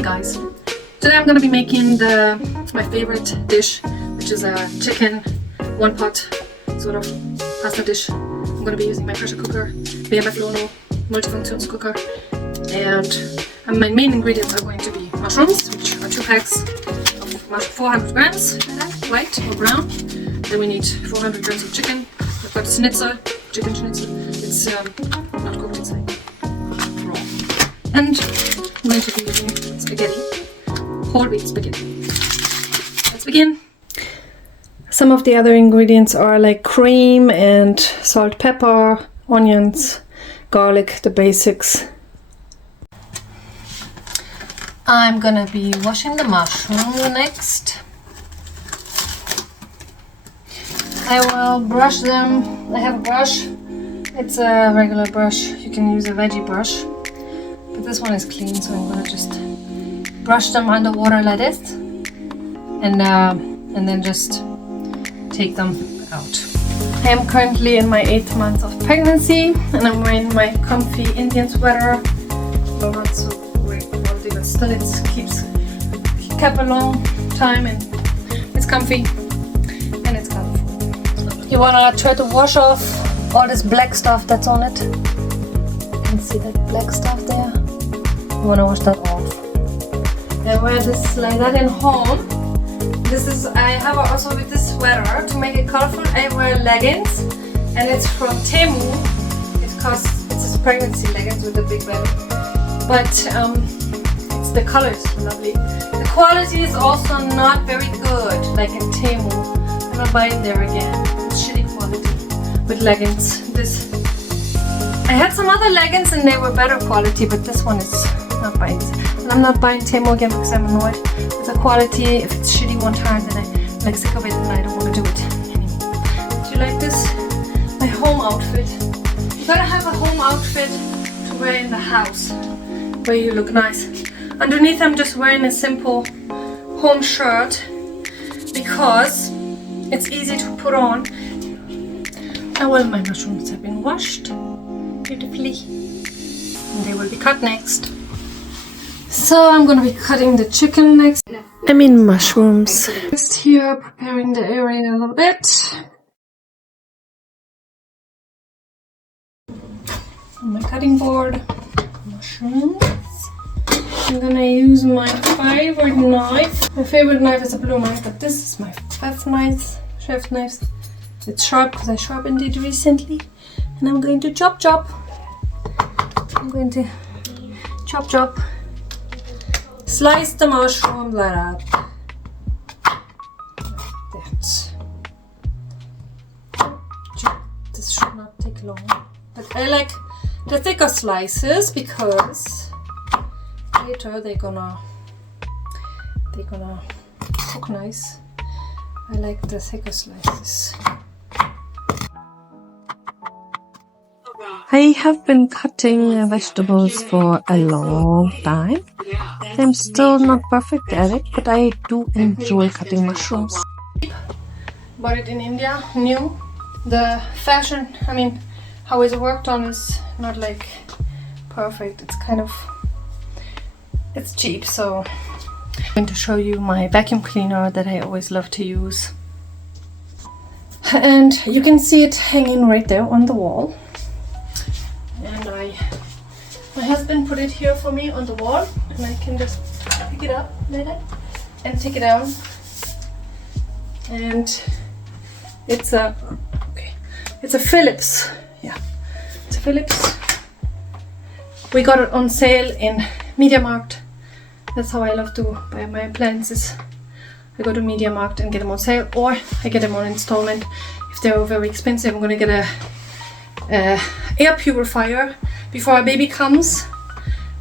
Hi guys, today I'm gonna be making my favorite dish, which is a chicken one pot sort of pasta dish. I'm gonna be using my pressure cooker, WMF Lono multifunctions cooker, and my main ingredients are going to be mushrooms, which are 2 packs of 400 grams, white or brown. Then we need 400 grams of chicken. I've got schnitzel, chicken schnitzel. It's not cooked, it's like raw. And I'm going to be using spaghetti, whole wheat spaghetti. Let's begin. Some of the other ingredients are like cream and salt, pepper, onions, garlic, the basics. I'm gonna be washing the mushroom next. I will brush them. I have a brush. It's a regular brush. You can use a veggie brush, but this one is clean, so I'm gonna just brush them underwater like this, and then just take them out. I am currently in my 8th month of pregnancy, and I'm wearing my comfy Indian sweater. Well, not so great quality, but still it kept a long time, and it's comfy and it's colorful. You wanna try to wash off all this black stuff that's on it. You can see that black stuff there. You wanna wash that off. I wear this like that in home. I have also with this sweater, to make it colorful, I wear leggings, and it's from Temu. It's a pregnancy leggings with a big belly, but the color is lovely. The quality is also not very good, like in Temu. I'm not buying there again. It's shitty quality with leggings. I had some other leggings and they were better quality, but this one is not buying this. And I'm not buying Temu again because I'm annoyed. It's a quality, if it's shitty one time, then I'm like sick of it and I don't want to do it anymore. Do you like this? My home outfit. You gotta have a home outfit to wear in the house where you look nice. Underneath I'm just wearing a simple home shirt because it's easy to put on. And well, my mushrooms have been washed beautifully and they will be cut next. So I'm gonna be cutting the chicken next. I mean mushrooms. Just here preparing the area a little bit. On my cutting board, mushrooms. I'm gonna use my favorite knife. My favorite knife is a blue knife, but this is my chef's knife. It's sharp because I sharpened it recently. And I'm going to chop. I'm going to chop. Slice the mushroom like that. This should not take long. But I like the thicker slices because later they're gonna cook nice. I like the thicker slices. I have been cutting vegetables for a long time. I'm still not perfect at it, but I do enjoy cutting mushrooms. Bought it in India, new. The fashion, how it's worked on is not like perfect. It's cheap, so I'm going to show you my vacuum cleaner that I always love to use. And you can see it hanging right there on the wall. And my husband put it here for me on the wall, and I can just pick it up like that and take it down. And it's a Philips. Yeah, it's a Philips. We got it on sale in MediaMarkt. That's how I love to buy my appliances. I go to MediaMarkt and get them on sale, or I get them on installment. If they're very expensive, I'm gonna get a air purifier before our baby comes.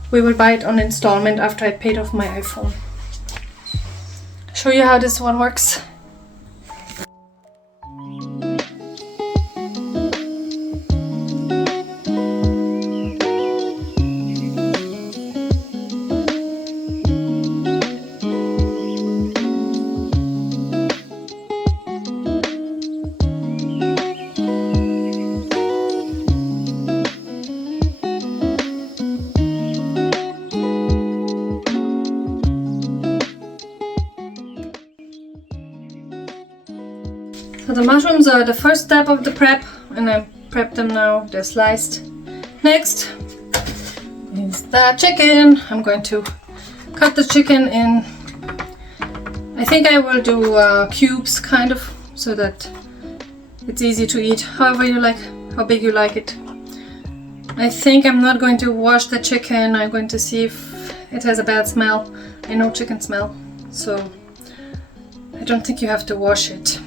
We will buy it on installment after I paid off my iPhone. Show you how this one works. So the mushrooms are the first step of the prep, and I prep them now. They're sliced. Next is the chicken. I'm going to cut the chicken in. I think I will do cubes, kind of, so that it's easy to eat. However you like, how big you like it. I think I'm not going to wash the chicken. I'm going to see if it has a bad smell. I know chicken smell, so I don't think you have to wash it.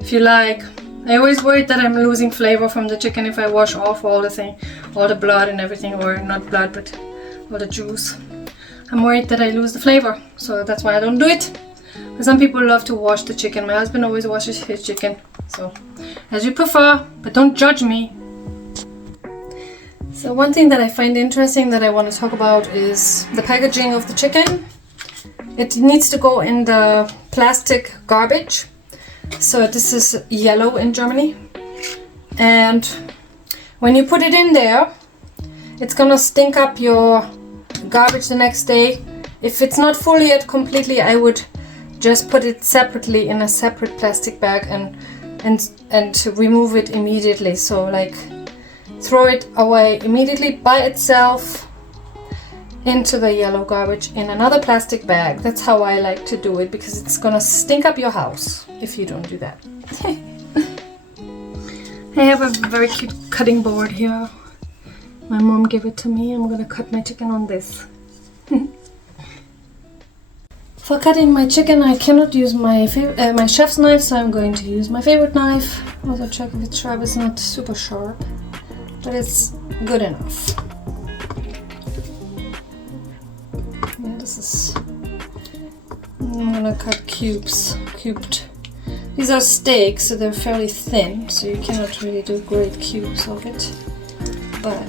If you like, I always worried that I'm losing flavor from the chicken if I wash off all the blood and everything, or not blood, but all the juice. I'm worried that I lose the flavor, so that's why I don't do it. But some people love to wash the chicken. My husband always washes his chicken, so as you prefer, but don't judge me. So one thing that I find interesting that I want to talk about is the packaging of the chicken. It needs to go in the plastic garbage. So this is yellow in Germany. And when you put it in there, it's gonna stink up your garbage the next day. If it's not fully yet completely, I would just put it separately in a separate plastic bag and remove it immediately. So like throw it away immediately by itself into the yellow garbage in another plastic bag. That's how I like to do it, because it's gonna stink up your house if you don't do that. I have a very cute cutting board here. My mom gave it to me. I'm gonna cut my chicken on this. For cutting my chicken, I cannot use my chef's knife, so I'm going to use my favorite knife. Also check if it's sharp. It's not super sharp, but it's good enough. Yeah, this is. I'm gonna cut cubed. These are steaks, so they're fairly thin, so you cannot really do great cubes of it. But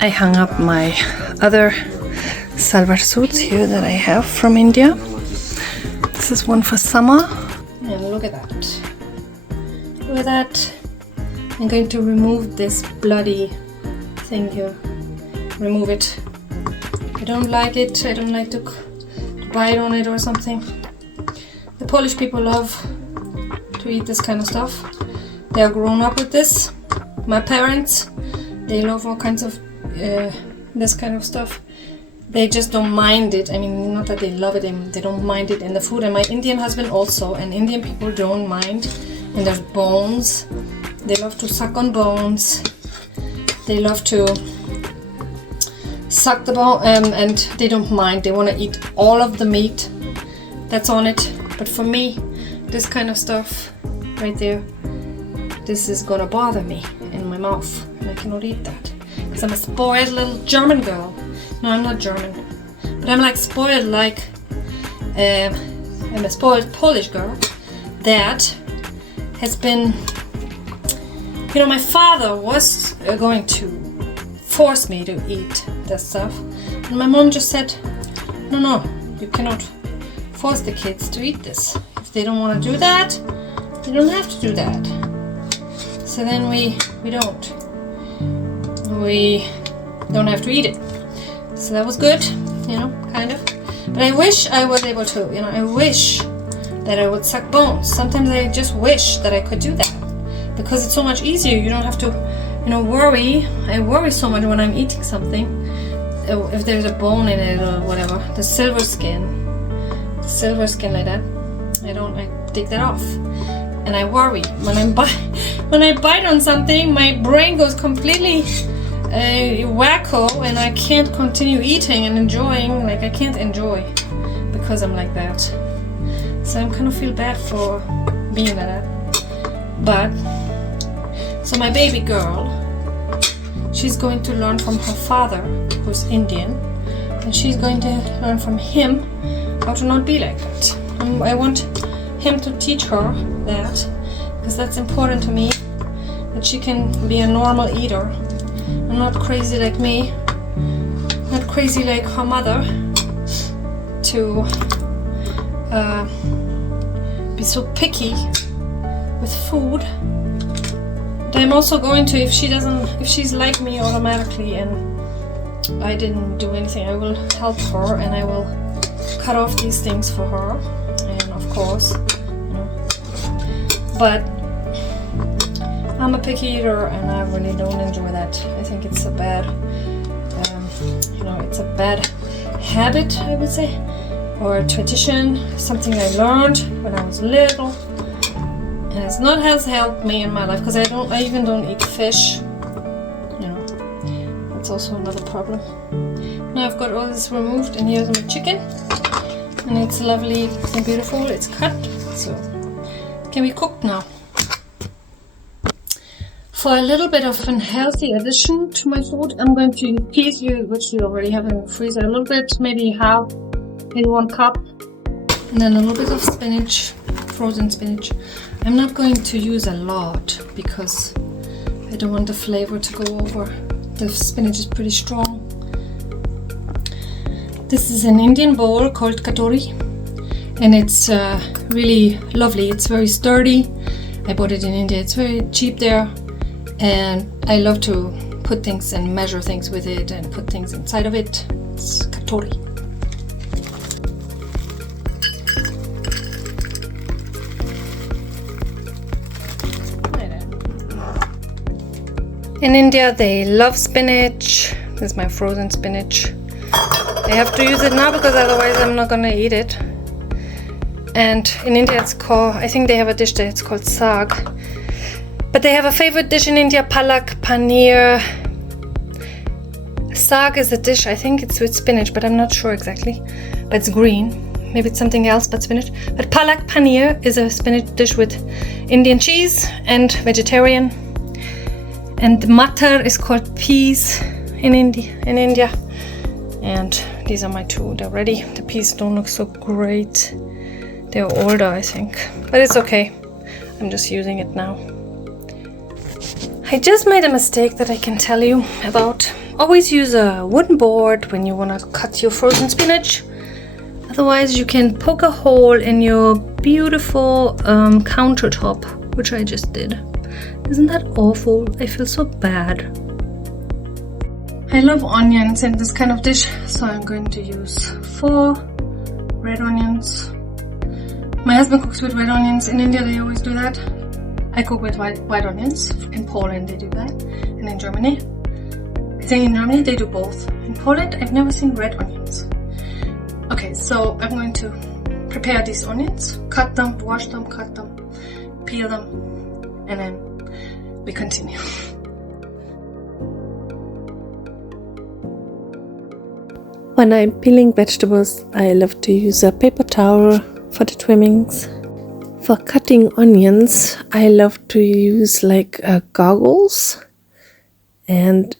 I hung up my other salwar suits here that I have from India. This is one for summer. And look at that. Look at that. I'm going to remove this bloody thing here. Remove it. I don't like it. I don't like to bite on it or something. The Polish people love to eat this kind of stuff. They are grown up with this. My parents, they love all kinds of this kind of stuff. They just don't mind it. I mean, not that they love it, they don't mind it in the food. And my Indian husband also, and Indian people don't mind. And there's bones. They love to suck on bones. They love to suck the bone, and they don't mind. They want to eat all of the meat that's on it. But for me, this kind of stuff right there, this is gonna bother me in my mouth, and I cannot eat that. Because I'm a spoiled little German girl. No, I'm not German, but I'm like spoiled, like I'm a spoiled Polish girl that has been, you know, my father was going to force me to eat that stuff, and my mom just said, no, you cannot force the kids to eat this. If they don't want to do that, they don't have to do that. So then we don't have to eat it. So that was good, you know, kind of. But I wish I was able to, you know, I wish that I would suck bones. Sometimes I just wish that I could do that, because it's so much easier. You don't have to, you know, worry. I worry so much when I'm eating something, if there's a bone in it or whatever. The silver skin like that, I take that off. And I worry when I bite on something, my brain goes completely wacko, and I can't continue eating and enjoying. Like, I can't enjoy because I'm like that. So I kind of feel bad for being like that. But so my baby girl, she's going to learn from her father, who's Indian, and she's going to learn from him how to not be like that. I want him to teach her that, because that's important to me, that she can be a normal eater and not crazy like me, not crazy like her mother, to be so picky with food. But I'm also going to, if she's like me automatically and I didn't do anything, I will help her, and I will cut off these things for her. And of course, you know, but I'm a picky eater and I really don't enjoy that. I think it's a bad, it's a bad habit, I would say, or a tradition, something I learned when I was little, and it's not has helped me in my life because I even don't eat fish. That's also another problem. Now I've got all this removed, and here's my chicken, and it's lovely and beautiful. It's cut, so it can be cooked now. For a little bit of an healthy addition to my food, I'm going to use peas, which you already have in the freezer, a little bit, maybe half in 1 cup, and then a little bit of spinach, frozen spinach. I'm not going to use a lot because I don't want the flavor to go over. The spinach is pretty strong. This is an Indian bowl called katori, and it's really lovely. It's very sturdy. I bought it in India. It's very cheap there. And I love to put things and measure things with it and put things inside of it. It's katori. In India, they love spinach. This is my frozen spinach. I have to use it now because otherwise I'm not gonna eat it. And in India, it's called, I think they have a dish there, it's called saag. But they have a favorite dish in India, palak paneer. Saag is a dish, I think it's with spinach, but I'm not sure exactly. But it's green. Maybe it's something else but spinach. But palak paneer is a spinach dish with Indian cheese and vegetarian. And matar is called peas in India. And these are my two. They're ready. The peas don't look so great. They're older, I think. But it's okay. I'm just using it now. I just made a mistake that I can tell you about. Always use a wooden board when you want to cut your frozen spinach. Otherwise you can poke a hole in your beautiful countertop, which I just did. Isn't that awful? I feel so bad. I love onions in this kind of dish, so I'm going to use 4 red onions. My husband cooks with red onions. In India they always do that. I cook with white onions. In Poland they do that, and in Germany. I think in Germany they do both. In Poland I've never seen red onions. Okay, so I'm going to prepare these onions, cut them, wash them, cut them, peel them, and then we continue. When I'm peeling vegetables, I love to use a paper towel for the trimmings. For cutting onions, I love to use like goggles, and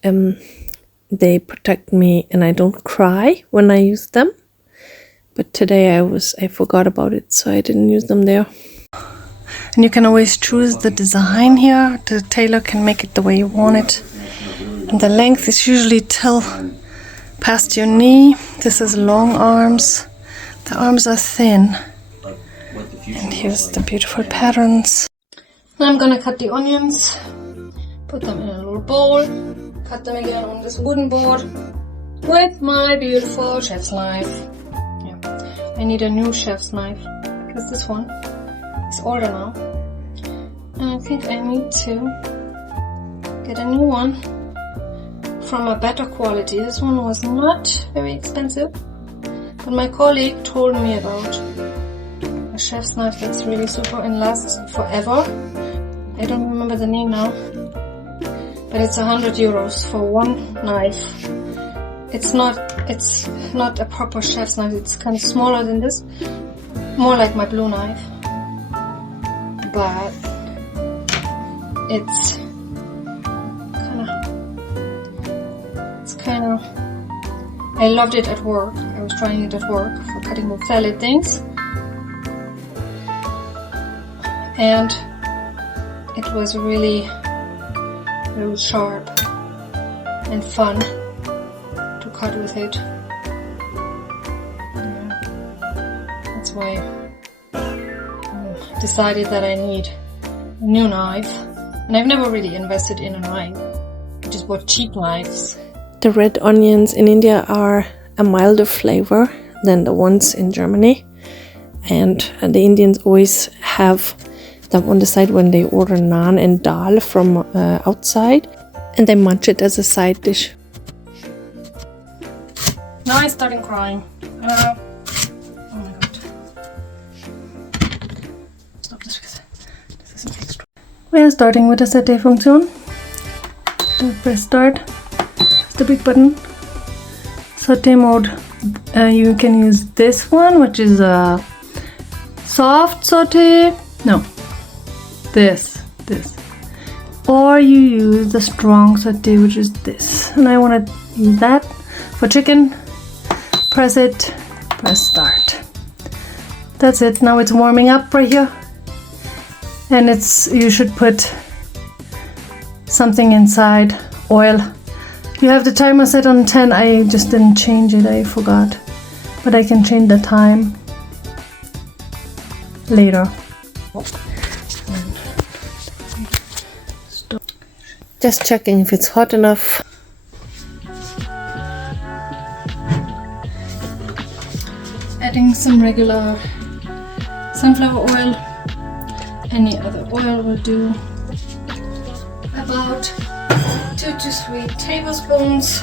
they protect me and I don't cry when I use them. But today I forgot about it, so I didn't use them there. And you can always choose the design here. The tailor can make it the way you want it. And the length is usually till past your knee. This is long arms. The arms are thin. And here's the beautiful patterns. Now I'm gonna cut the onions, put them in a little bowl, cut them again on this wooden board with my beautiful chef's knife. Yeah, I need a new chef's knife because this one is older now. And I think I need to get a new one from a better quality. This one was not very expensive, but my colleague told me about a chef's knife that's really super and lasts forever. I don't remember the name now, but it's 100 euros for one knife. It's not a proper chef's knife. It's kind of smaller than this, more like my blue knife, but it's kind of I loved it at work. I was trying it at work for cutting the salad things. And it was really sharp and fun to cut with it. That's why I decided that I need a new knife. And I've never really invested in a knife. I just bought cheap knives. The red onions in India are a milder flavor than the ones in Germany. And the Indians always have them on the side when they order naan and dal from outside, and they munch it as a side dish. Now I'm starting crying. Oh my god. Stop this because this is extra. We are starting with the Sautee Function. Press start. Press the big button. Sautee mode. You can use this one, which is a soft saute. No, this. Or you use the strong saute, which is this. And I want to use that for chicken. Press it. Press start. That's it. Now it's warming up right here. And you should put something inside. Oil. You have the timer set on 10. I just didn't change it. I forgot. But I can change the time later. Just checking if it's hot enough. Adding some regular sunflower oil. Any other oil will do. About 2 to 3 tablespoons.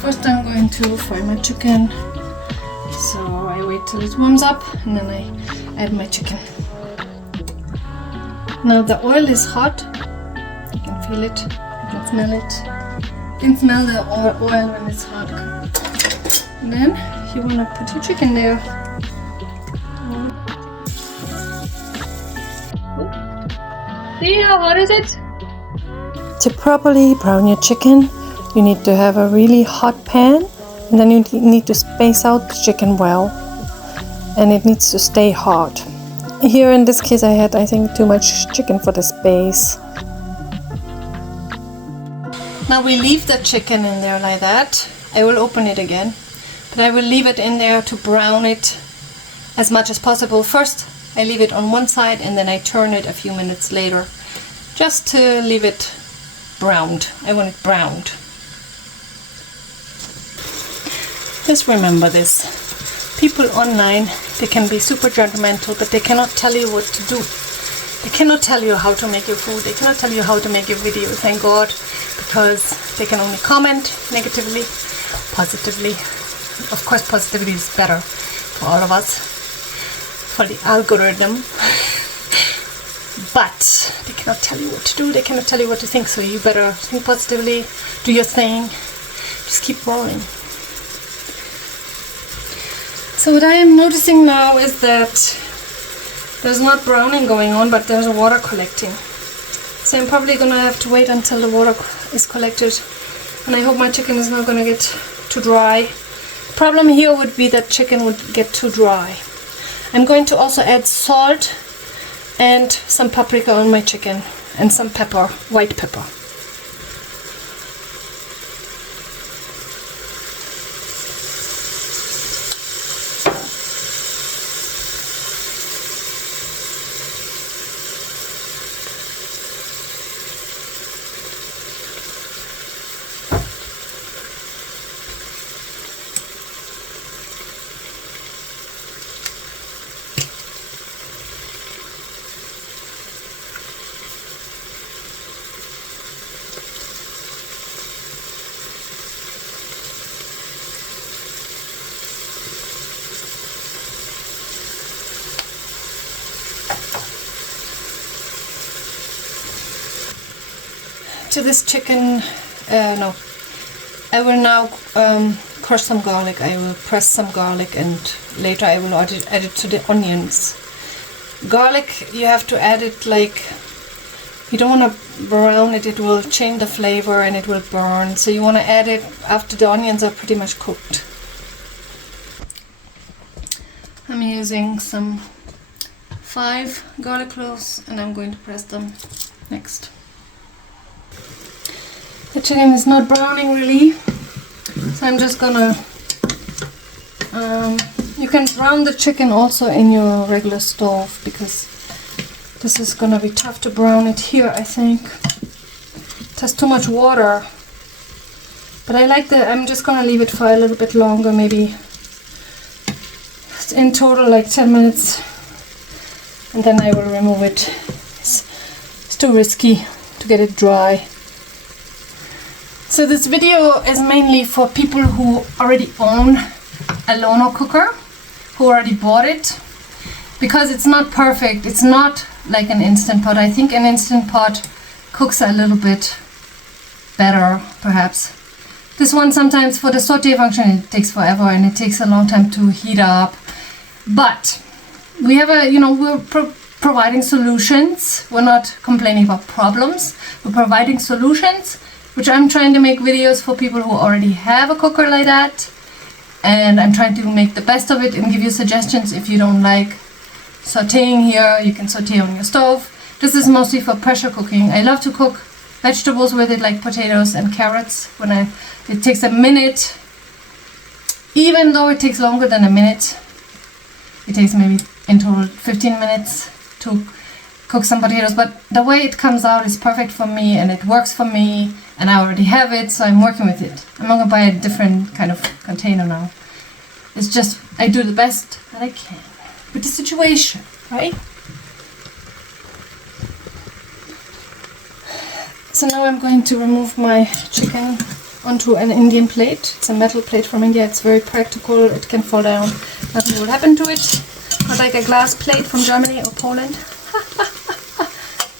First I'm going to fry my chicken. So I wait till it warms up and then I add my chicken. Now the oil is hot. You can feel it, you can smell it. You can smell the oil when it's hot. And then you want to put your chicken there. See how hot is it? To properly brown your chicken, you need to have a really hot pan, and then you need to space out the chicken well, and it needs to stay hot. Here in this case I had, I think, too much chicken for the space. Now we leave the chicken in there like that. I will open it again, but I will leave it in there to brown it as much as possible. First I leave it on one side and then I turn it a few minutes later, just to leave it browned. I want it browned. Just remember this. People online, they can be super judgmental, but they cannot tell you what to do. They cannot tell you how to make your food. They cannot tell you how to make your video, thank God, because they can only comment negatively, positively. Of course, positivity is better for all of us, for the algorithm. But they cannot tell you what to do. They cannot tell you what to think. So you better think positively, do your thing, just keep rolling. So what I am noticing now is that there's not browning going on, but there's water collecting. So I'm probably gonna have to wait until the water is collected, and I hope my chicken is not gonna get too dry. The problem here would be that chicken would get too dry. I'm going to also add salt and some paprika on my chicken and some pepper, white pepper. To this chicken, I will now crush some garlic. I will press some garlic and later I will add it to the onions. Garlic, you have to add it like, you don't want to brown it, it will change the flavor and it will burn. So you want to add it after the onions are pretty much cooked. I'm using some 5 garlic cloves and I'm going to press them next. The chicken is not browning really, so I'm just gonna, you can brown the chicken also in your regular stove, because this is gonna be tough to brown it here, I think. It has too much water, but I like that. I'm just gonna leave it for a little bit longer, maybe in total like 10 minutes, and then I will remove it. too risky to get it dry. So this video is mainly for people who already own a Lono cooker, who already bought it, because it's not perfect. It's not like an Instant Pot. I think an Instant Pot cooks a little bit better, perhaps. This one sometimes for the Sautee function it takes forever and it takes a long time to heat up. But we have we're providing solutions. We're not complaining about problems. We're providing solutions, which I'm trying to make videos for people who already have a cooker like that. And I'm trying to make the best of it and give you suggestions. If you don't like sauteing here, you can saute on your stove. This is mostly for pressure cooking. I love to cook vegetables with it, like potatoes and carrots. It takes a minute, even though it takes longer than a minute. It takes maybe in total 15 minutes to cook some potatoes, but the way it comes out is perfect for me and it works for me, and I already have it, so I'm working with it. I'm not gonna buy a different kind of container now. It's just I do the best that I can with the situation, right? So now I'm going to remove my chicken onto an Indian plate. It's a metal plate from India. It's very practical. It can fall down. Nothing will happen to it. Not like a glass plate from Germany or Poland.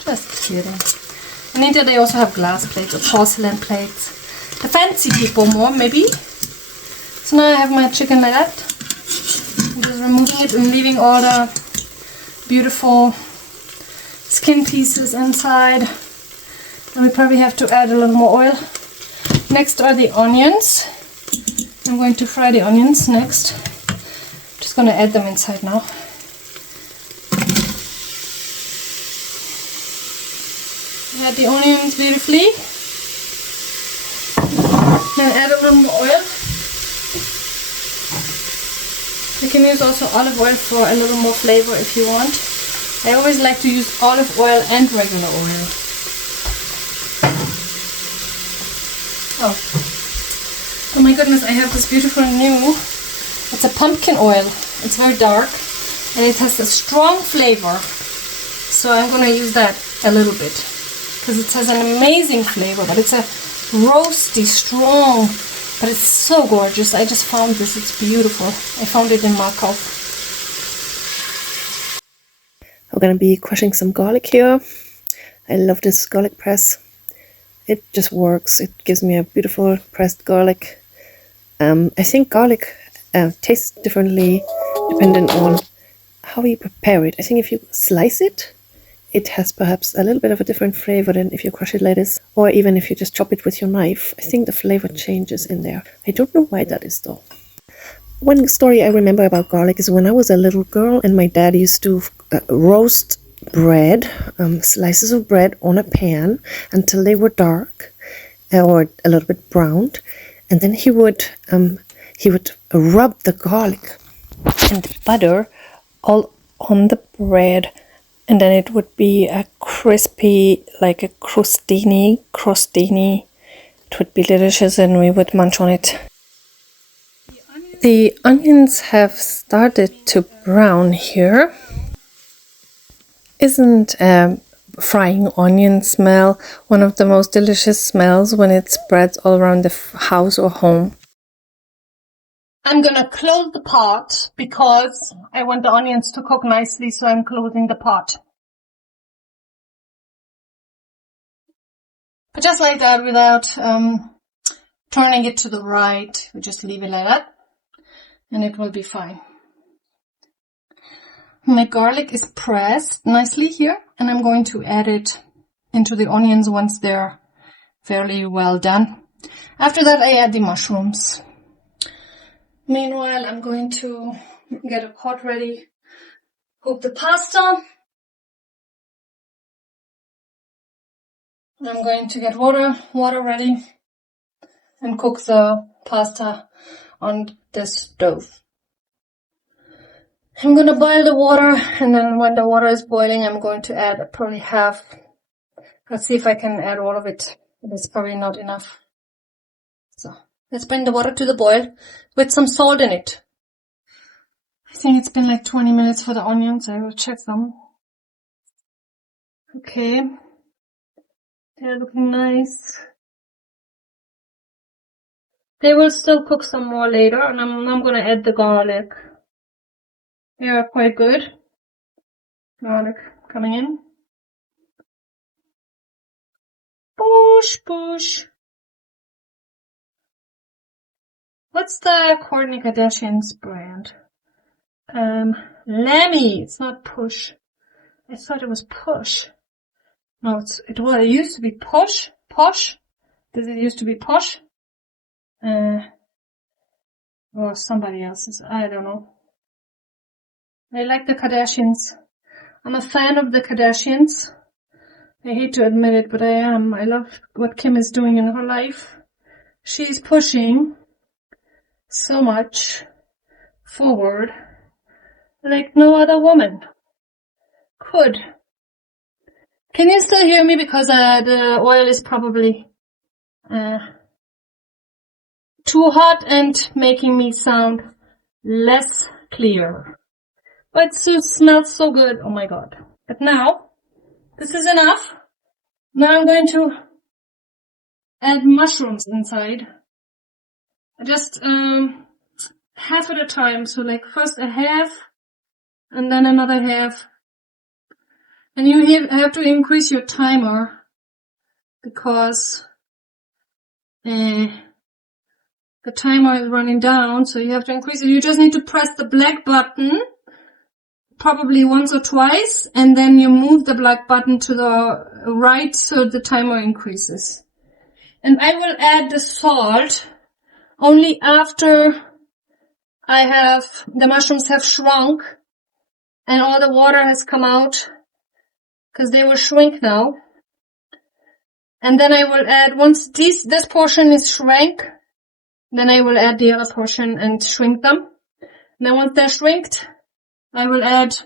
Just kidding. In India they also have glass plates or porcelain plates. The fancy people more, maybe. So now I have my chicken like that. I'm just removing it and leaving all the beautiful skin pieces inside. And we probably have to add a little more oil. Next are the onions. I'm going to fry the onions next. Just going to add them inside now. Add the onions beautifully. Then add a little more oil. You can use also olive oil for a little more flavor if you want. I always like to use olive oil and regular oil. Oh my goodness, I have this beautiful new, it's a pumpkin oil. It's very dark and it has a strong flavor. So I'm going to use that a little bit because it has an amazing flavor, but it's a roasty, strong, but it's so gorgeous. I just found this, it's beautiful. I found it in Markov. I'm going to be crushing some garlic here. I love this garlic press. It just works. It gives me a beautiful pressed garlic. I think garlic tastes differently depending on how you prepare it. I think if you slice it, it has perhaps a little bit of a different flavor than if you crush it like this, or even if you just chop it with your knife. I think the flavor changes in there. I don't know why that is though. One story I remember about garlic is when I was a little girl and my dad used to roast bread, slices of bread on a pan until they were dark or a little bit browned, and then he would rub the garlic and the butter all on the bread, and then it would be a crispy, like a crostini. It would be delicious and we would munch on it. The onions have started to brown here. Isn't frying onion smell one of the most delicious smells when it spreads all around the house or home? I'm gonna close the pot because I want the onions to cook nicely, so I'm closing the pot. But just like that, without turning it to the right, we just leave it like that and it will be fine. My garlic is pressed nicely here, and I'm going to add it into the onions once they're fairly well done. After that, I add the mushrooms. Meanwhile, I'm going to get a pot ready, cook the pasta. I'm going to get water ready, and cook the pasta on the stove. I'm going to boil the water, and then when the water is boiling, I'm going to add probably half. Let's see if I can add all of it. It's probably not enough. So let's bring the water to the boil with some salt in it. I think it's been like 20 minutes for the onions. I will check them. Okay. They're looking nice. They will still cook some more later, and I'm gonna add the garlic. They are quite good. Garlic coming in. Push, push. What's the Kourtney Kardashian's brand? Lemmy. It's not Push. I thought it was Push. No, it used to be Push. Posh. Did it used to be Posh? Or somebody else's. I don't know. I like the Kardashians. I'm a fan of the Kardashians. I hate to admit it, but I am. I love what Kim is doing in her life. She's pushing so much forward like no other woman could. Can you still hear me? Because the oil is probably too hot and making me sound less clear. But it smells so good. Oh my god. But now, this is enough. Now I'm going to add mushrooms inside. Just half at a time. So like first a half and then another half. And you have to increase your timer because the timer is running down, so you have to increase it. You just need to press the black button probably once or twice, and then you move the black button to the right so the timer increases. And I will add the salt only after the mushrooms have shrunk and all the water has come out, because they will shrink now. And then I will add, once this portion is shrank, then I will add the other portion and shrink them. And then once they're shrinked, I will add,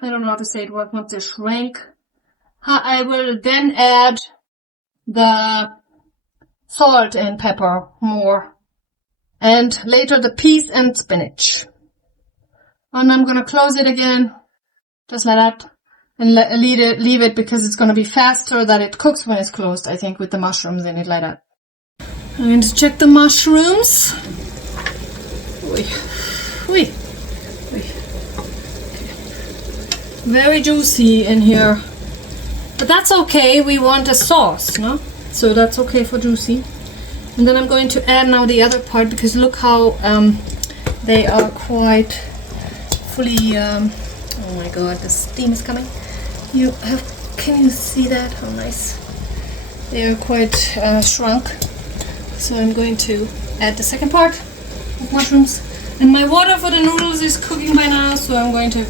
I don't know how to say it, once they shrink, I will then add the salt and pepper more. And later the peas and spinach. And I'm gonna close it again, just like that. And leave it because it's going to be faster that it cooks when it's closed, I think, with the mushrooms in it like that. I'm going to check the mushrooms. Wait. Very juicy in here. But that's okay, we want a sauce, no? So that's okay for juicy. And then I'm going to add now the other part, because look how they are quite fully... oh my god, the steam is coming. Can you see that? How nice. They are quite shrunk. So I'm going to add the second part of mushrooms. And my water for the noodles is cooking by now, so I'm going to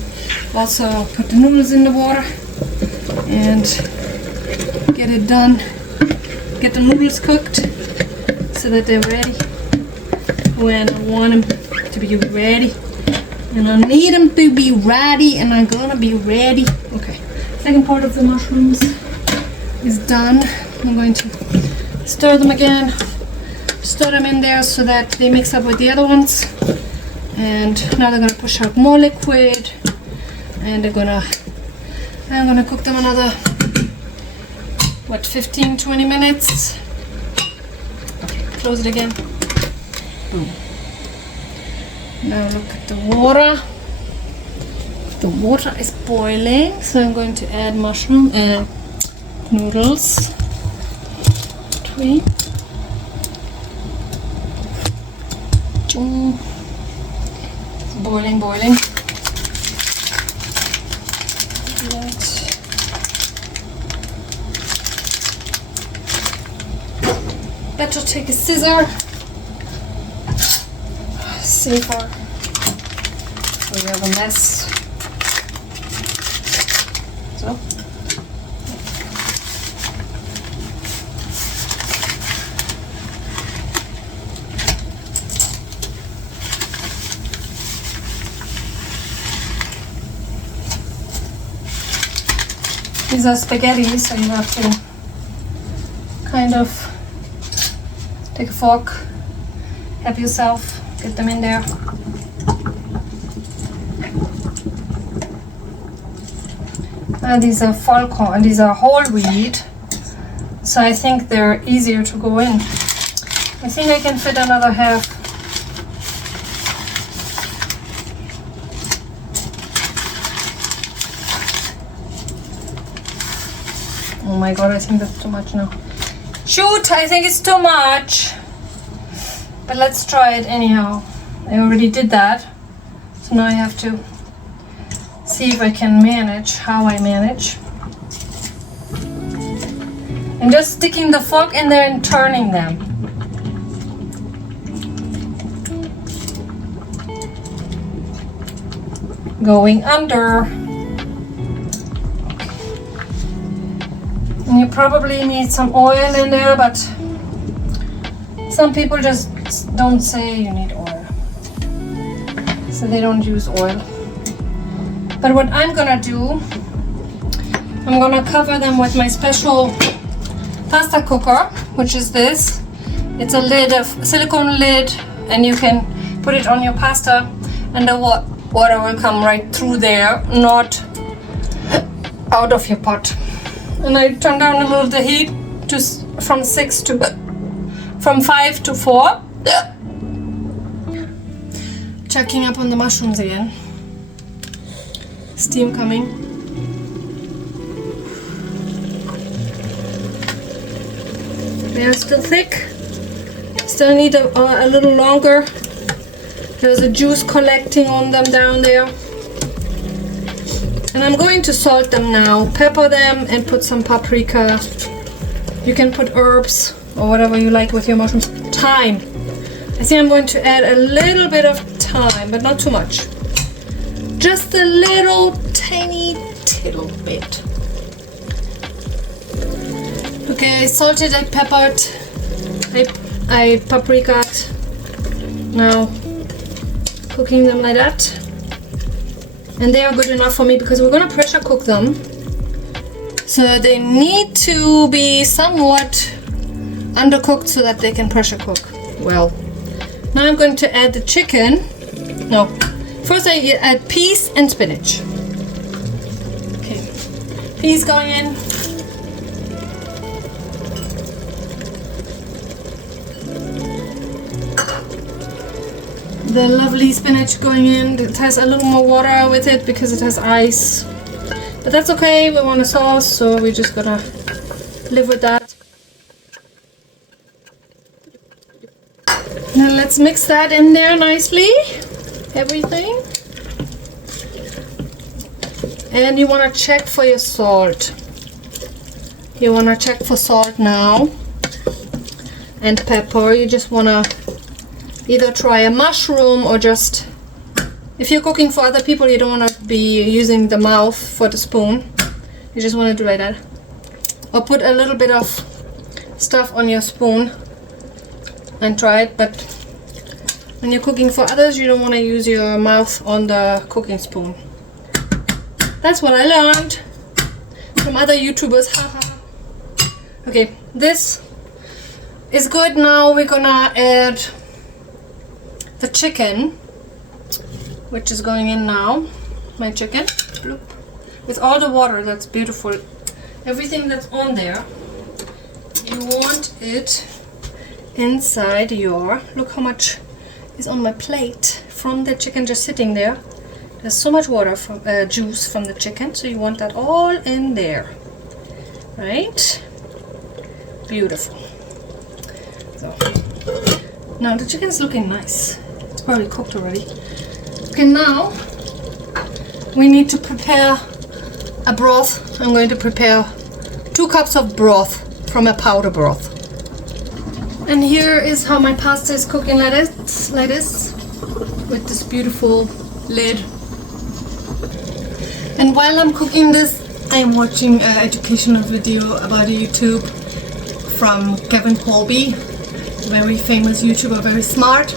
also put the noodles in the water and get it done. Get the noodles cooked so that they're ready when I want them to be ready. And I need them to be ready, and I'm gonna be ready. Okay, second part of the mushrooms is done. I'm going to stir them again, stir them in there so that they mix up with the other ones. And now they're gonna push out more liquid, and I'm gonna cook them another, 15-20 minutes. Okay, close it again. Boom. Now look at the water. The water is boiling, so I'm going to add mushroom and noodles. Between. It's boiling. Better take a scissor. Safer. So we have a mess. So. These are spaghetti, so you have to kind of take a fork, help yourself, get them in there. And these are full corn, these are whole wheat. So I think they're easier to go in. I think I can fit another half. Oh my god, I think that's too much now. Shoot, I think it's too much. But let's try it anyhow. I already did that. So now I have to see if I can manage, how I manage. I'm just sticking the fork in there and turning them. Going under. And you probably need some oil in there, but some people just don't say you need oil. So they don't use oil. But what I'm gonna do, I'm gonna cover them with my special pasta cooker, which is this. It's a lid, of silicone lid, and you can put it on your pasta and the water will come right through there, not out of your pot. And I turn down a little the heat to from 5 to 4. Checking up on the mushrooms again. Steam coming. They are still thick. Still need a little longer. There's a juice collecting on them down there. And I'm going to salt them now, pepper them, and put some paprika. You can put herbs or whatever you like with your mushrooms. Thyme. I think I'm going to add a little bit of thyme, but not too much. Just a little tiny tittle bit. Okay, I salted, I peppered, I paprika'd. Now cooking them like that. And they are good enough for me because we're gonna pressure cook them. So they need to be somewhat undercooked so that they can pressure cook well. Now I'm going to add the chicken. No, first I add peas and spinach. Okay, peas going in. The lovely spinach going in. It has a little more water with it because it has ice. But that's okay, we want a sauce, so we're just gonna live with that. Now let's mix that in there nicely. Everything. And you wanna check for your salt. You wanna check for salt now. And pepper. You just wanna either try a mushroom or just, if you're cooking for other people, you don't want to be using the mouth for the spoon. You just want to do like that. Or put a little bit of stuff on your spoon and try it. But when you're cooking for others, you don't want to use your mouth on the cooking spoon. That's what I learned from other YouTubers. Okay, this is good. Now we're gonna add the chicken, which is going in now. My chicken, bloop, with all the water. That's beautiful. Everything that's on there, you want it inside your, look how much is on my plate from the chicken just sitting there. There's so much water from juice from the chicken, so you want that all in there, right? Beautiful. So now the chicken is looking nice. It's probably cooked already. Okay, now we need to prepare a broth. I'm going to prepare 2 cups of broth from a powder broth. And here is how my pasta is cooking like this, with this beautiful lid. And while I'm cooking this, I'm watching an educational video about YouTube from Kevin Colby, very famous YouTuber, very smart,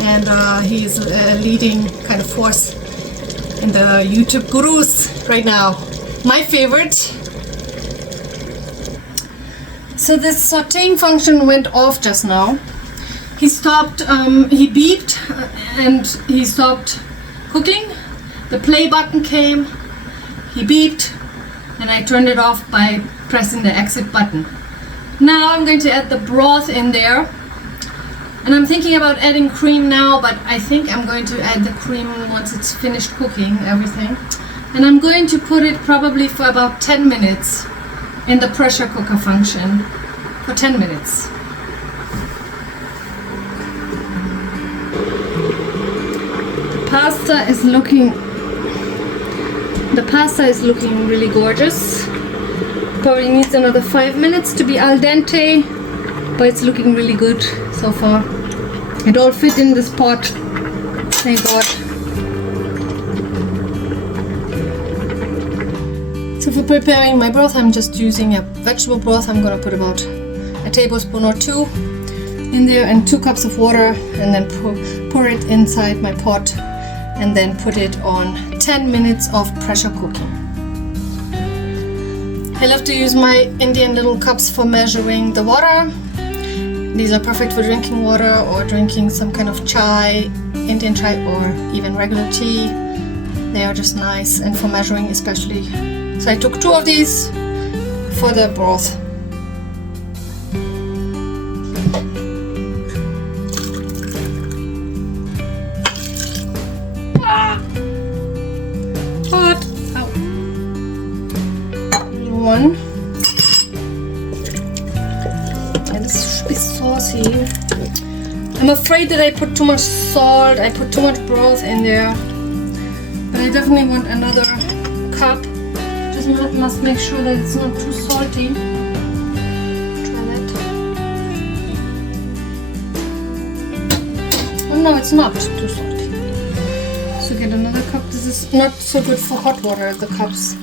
and he's a leading kind of force in the YouTube gurus right now. My favorite. So this sauteing function went off just now. He stopped, he beeped and he stopped cooking. The play button came, he beeped, and I turned it off by pressing the exit button. Now I'm going to add the broth in there. And I'm thinking about adding cream now, but I think I'm going to add the cream once it's finished cooking everything. And I'm going to put it probably for about 10 minutes in the pressure cooker function. For 10 minutes. The pasta is looking really gorgeous. Probably needs another 5 minutes to be al dente, but it's looking really good so far. It all fit in this pot, thank God. So for preparing my broth, I'm just using a vegetable broth. I'm gonna put about a tablespoon or 2 in there and 2 cups of water, and then pour it inside my pot, and then put it on 10 minutes of pressure cooking. I love to use my Indian little cups for measuring the water. These are perfect for drinking water or drinking some kind of chai, Indian chai, or even regular tea. They are just nice, and for measuring especially. So I took 2 of these for the broth. Hot. Ow. 1. And this should be saucy. I'm afraid that I put too much salt. I put too much broth in there. But I definitely want another cup. Just must make sure that it's not too salty. Try that. Oh no, it's not too salty. So get another cup. This is not so good for hot water, the cups.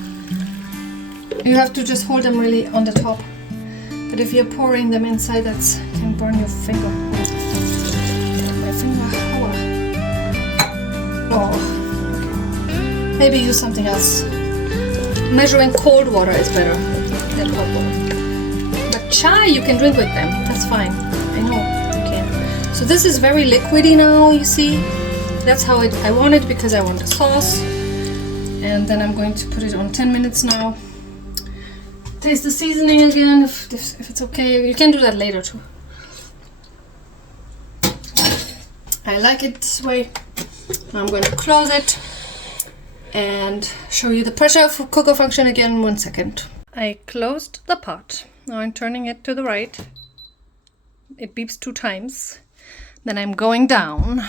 You have to just hold them really on the top. But if you're pouring them inside, that can burn your finger. My finger. Oh. Maybe use something else. Measuring cold water is better than hot water. But chai you can drink with them. That's fine. I know you can. So this is very liquidy now, you see. That's how I want it, because I want the sauce. And then I'm going to put it on 10 minutes now. Taste the seasoning again if it's okay. You can do that later too. I like it this way. Now I'm going to close it and show you the pressure cooker function again in 1 second. I closed the pot. Now I'm turning it to the right. It beeps 2 times. Then I'm going down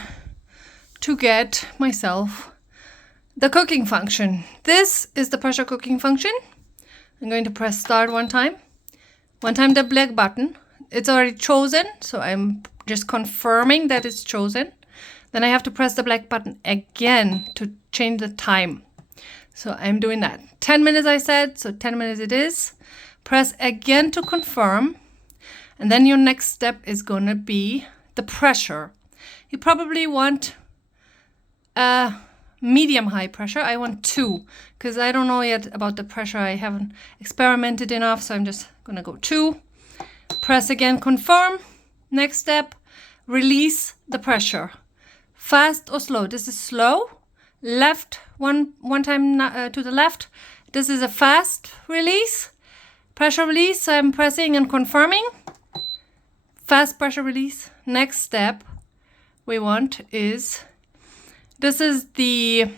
to get myself the cooking function. This is the pressure cooking function. I'm going to press start 1 time. 1 time the black button. It's already chosen, so I'm just confirming that it's chosen. Then I have to press the black button again to change the time. So I'm doing that. 10 minutes I said, so 10 minutes it is. Press again to confirm. And then your next step is going to be the pressure. You probably want a medium-high pressure. I want 2 because I don't know yet about the pressure. I haven't experimented enough, so I'm just going to go 2. Press again, confirm. Next step, release the pressure. Fast or slow? This is slow. Left, one time to the left. This is a fast release. Pressure release, so I'm pressing and confirming. Fast pressure release. Next step we want is, this is the,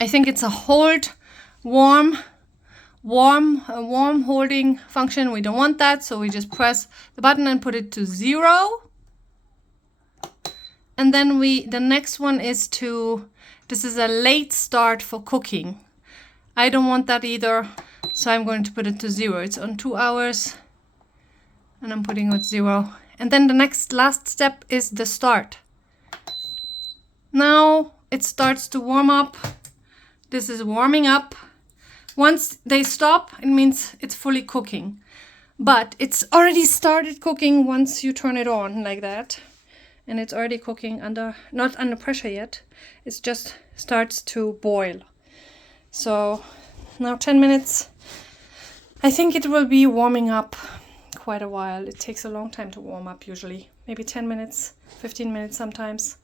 I think it's a hold, warm holding function. We don't want that, so we just press the button and put it to 0. And then the next one is this is a late start for cooking. I don't want that either, so I'm going to put it to 0. It's on 2 hours, and I'm putting it at 0. And then the last step is the start. Now it starts to warm up. This is warming up. Once they stop, it means it's fully cooking. But it's already started cooking once you turn it on like that. And it's already cooking not under pressure yet. It just starts to boil. So now 10 minutes. I think it will be warming up quite a while. It takes a long time to warm up usually. Maybe 10 minutes, 15 minutes sometimes.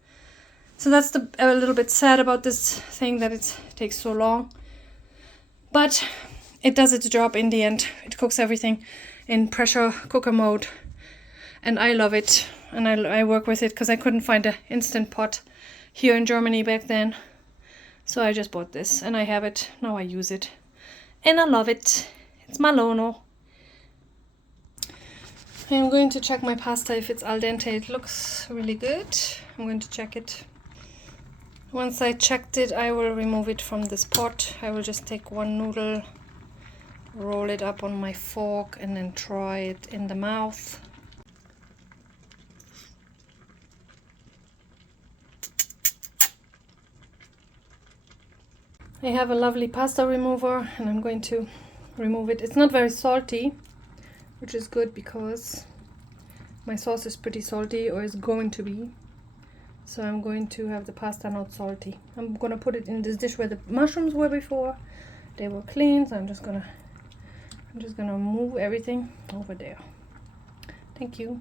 So that's a little bit sad about this thing, that it takes so long. But it does its job in the end. It cooks everything. in pressure cooker mode, and I love it, and I work with it because I couldn't find an instant pot here in Germany back then, so I just bought this and I have it now. I use it and I love it. It's my Lono. I'm going to check my pasta if it's al dente. It looks really good. I'm going to check it. Once I checked it, I will remove it from this pot. I will just take one noodle, roll it up on my fork, and then try it in the mouth. I have a lovely pasta remover and I'm going to remove it. It's not very salty, which is good because my sauce is pretty salty, or is going to be. So I'm going to have the pasta not salty. I'm gonna put it in this dish where the mushrooms were before. They were clean, so I'm just gonna move everything over there. Thank you.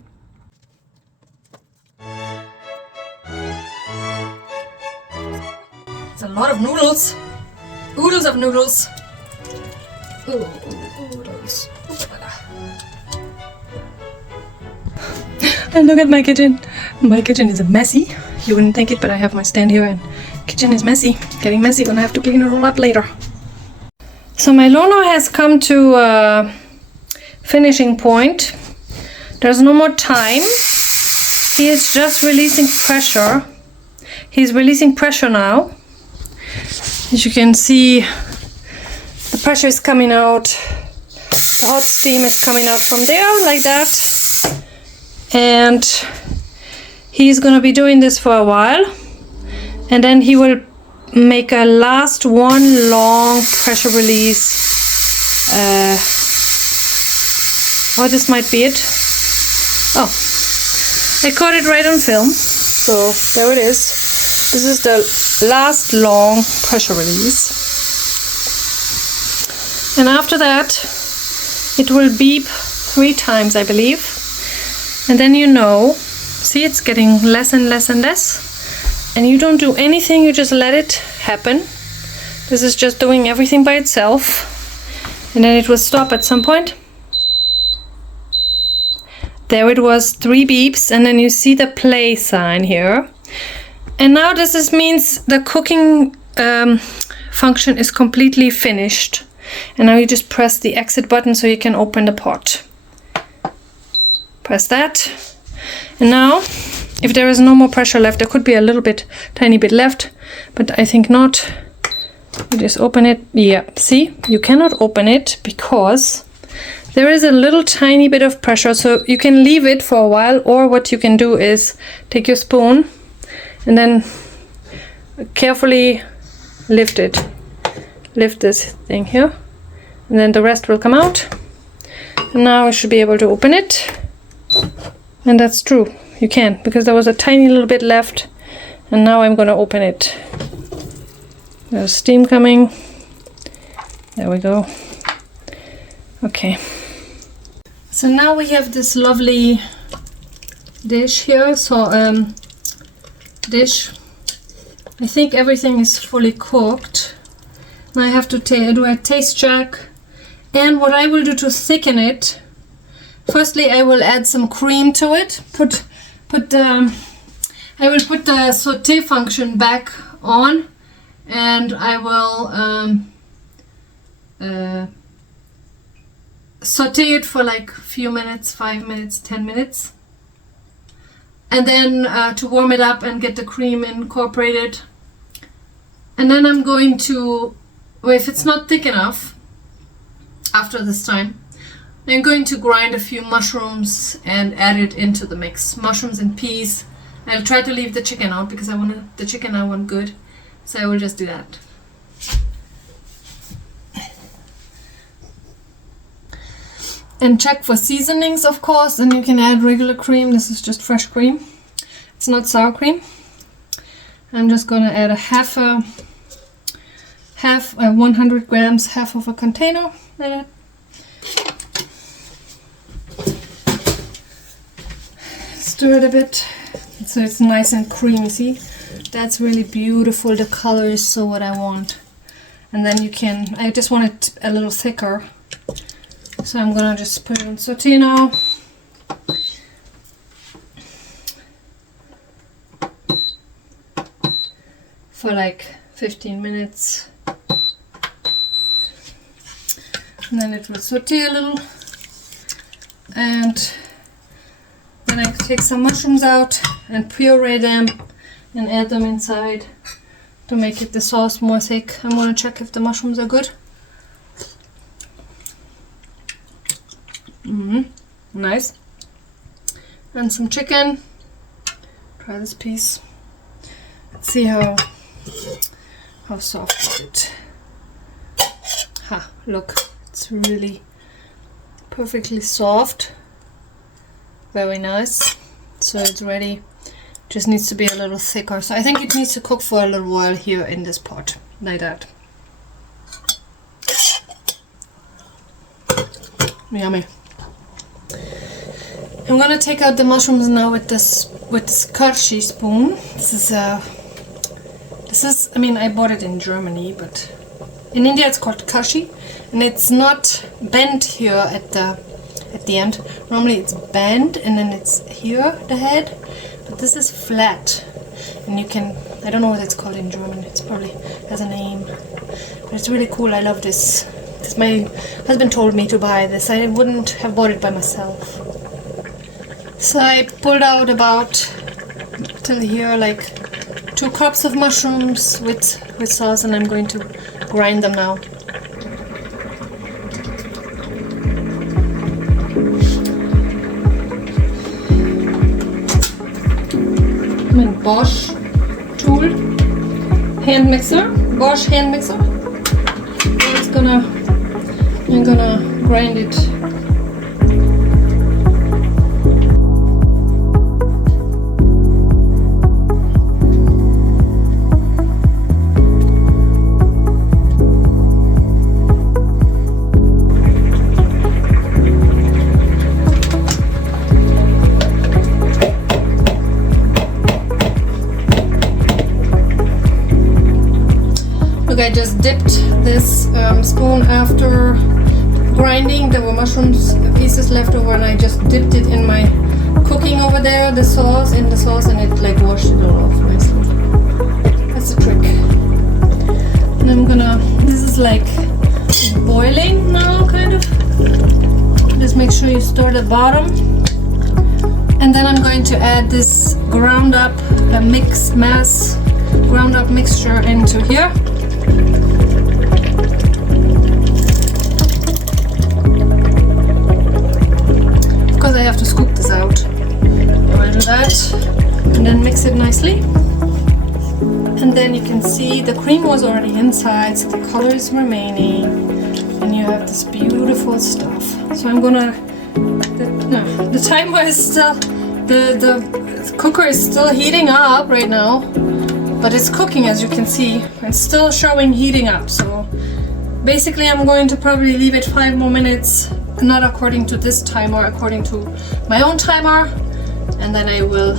It's a lot of noodles. Oodles of noodles. Ooh, noodles. And look at my kitchen. My kitchen is messy. You wouldn't think it, but I have my stand here and kitchen is messy. Getting messy, gonna have to clean it all up later. So my Lono has come to a finishing point. There's no more time. He is just releasing pressure. He's releasing pressure now. As you can see, the pressure is coming out. The hot steam is coming out from there like that. And he's gonna be doing this for a while, and then he will make a last one long pressure release. Oh, this might be it. Oh, I caught it right on film, so there it is. This is the last long pressure release, and after that it will beep 3 times, I believe. And then you know, see, it's getting less and less and less. And you don't do anything, you just let it happen. This is just doing everything by itself. And then it will stop at some point. There it was, 3 beeps, and then you see the play sign here. And now this means the cooking function is completely finished. And now you just press the exit button so you can open the pot. Press that, and now if there is no more pressure left, there could be a little bit, tiny bit left, but I think not. You just open it. Yeah, see, you cannot open it because there is a little tiny bit of pressure, so you can leave it for a while, or what you can do is take your spoon and then carefully lift this thing here, and then the rest will come out, and now I should be able to open it. And that's true, you can, because there was a tiny little bit left, and now I'm going to open it. There's steam coming. There we go. Okay. So now we have this lovely dish here. So dish. I think everything is fully cooked. Now I have to do a taste check. And what I will do to thicken it, firstly, I will add some cream to it. I will put the Sautee Function back on, and I will saute it for like a few minutes, 5 minutes, 10 minutes, and then to warm it up and get the cream incorporated. And then I'm going to, well, if it's not thick enough after this time, I'm going to grind a few mushrooms and add it into the mix. Mushrooms and peas. I'll try to leave the chicken out because I want the chicken I want good. So I will just do that. And check for seasonings, of course, and you can add regular cream. This is just fresh cream. It's not sour cream. I'm just going to add a half 100 grams, half of a container in it. Stir it a bit so it's nice and creamy. See, that's really beautiful. The color is so what I want. And then you can, I just want it a little thicker, So I'm gonna just put it on saute now. For like 15 minutes. And then it will saute a little. And then I take some mushrooms out and puree them and add them inside to make it the sauce more thick. I'm gonna check if the mushrooms are good. Nice. And some chicken. Try this piece. Let's see how soft is it. Ha, look, it's really perfectly soft. Very nice. So it's ready. Just needs to be a little thicker. So I think it needs to cook for a little while here in this pot, like that. Yummy. I'm gonna take out the mushrooms now with this karshi spoon. This is I mean, I bought it in Germany, but in India it's called karshi, and it's not bent here at the end. Normally it's bent and then it's here, the head, but this is flat, and you can, I don't know what it's called in German, it's probably has a name, but it's really cool. I love this. My husband told me to buy this. I wouldn't have bought it by myself. So I pulled out about till here like 2 cups of mushrooms with sauce, and I'm going to grind them now. My Bosch tool, hand mixer, Bosch hand mixer. I'm gonna grind it. I just dipped this spoon after grinding. There were mushrooms pieces left over, and I just dipped it in my cooking over there, the sauce, and it like washed it all off nicely. That's the trick. And I'm gonna, this is like boiling now, kind of. Just make sure you stir the bottom. And then I'm going to add this ground up mixture into here. Because I have to scoop this out. I'll do that and then mix it nicely. And then you can see the cream was already inside, so the color is remaining, and you have this beautiful stuff. So I'm gonna, the timer is still, the cooker is still heating up right now, but it's cooking, as you can see. It's still showing heating up. So basically I'm going to probably leave it 5 more minutes, not according to this timer, according to my own timer, and then I will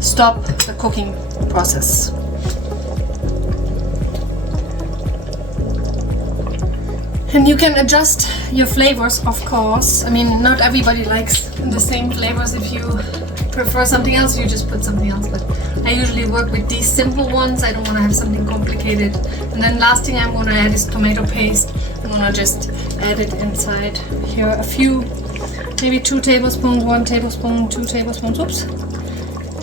stop the cooking process. And you can adjust your flavors, of course. I mean, not everybody likes the same flavors. If you prefer something else, you just put something else, but I usually work with these simple ones. I don't want to have something complicated. And then last thing I'm going to add is tomato paste. I'm going to just add it inside here, a few, maybe 2 tablespoons, 1 tablespoon, 2 tablespoons, oops,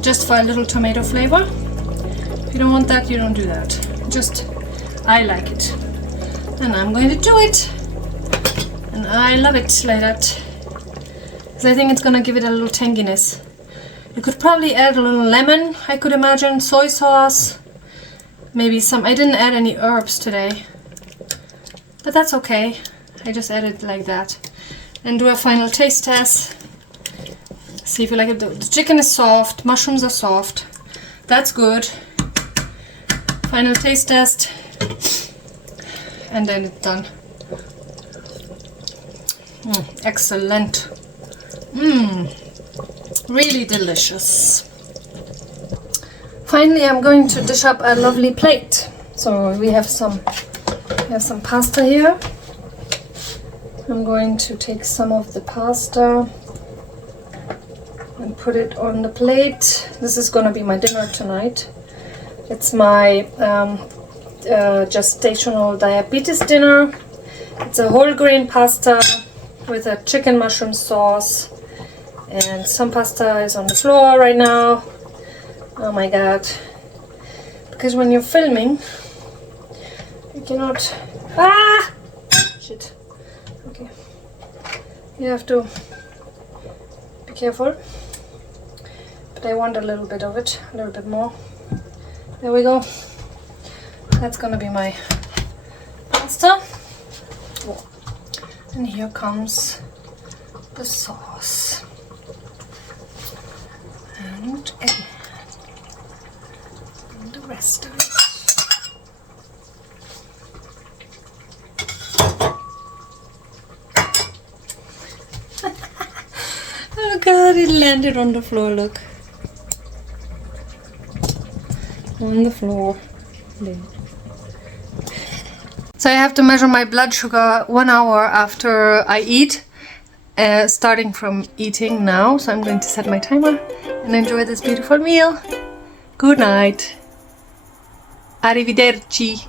just for a little tomato flavor. If you don't want that, you don't do that. Just, I like it. And I'm going to do it. And I love it like that. Because I think it's going to give it a little tanginess. You could probably add a little lemon, I could imagine, soy sauce, maybe some, I didn't add any herbs today, but that's okay. I just added like that. And do a final taste test. See if you like it. The chicken is soft, mushrooms are soft. That's good. Final taste test. And then it's done. Excellent. Really delicious. Finally, I'm going to dish up a lovely plate. So we have some pasta here. I'm going to take some of the pasta and put it on the plate. This is going to be my dinner tonight. It's my gestational diabetes dinner. It's a whole grain pasta with a chicken mushroom sauce, and some pasta is on the floor right now. Oh my god. Because when you're filming, you cannot... Shit. Okay. You have to be careful. But I want a little bit of it, a little bit more. There we go. That's gonna be my pasta. And here comes the sauce. And again. And the rest of it. Oh god, it landed on the floor, look. On the floor. There. So I have to measure my blood sugar 1 hour after I eat, starting from eating now. So I'm going to set my timer and enjoy this beautiful meal. Good night. Arrivederci.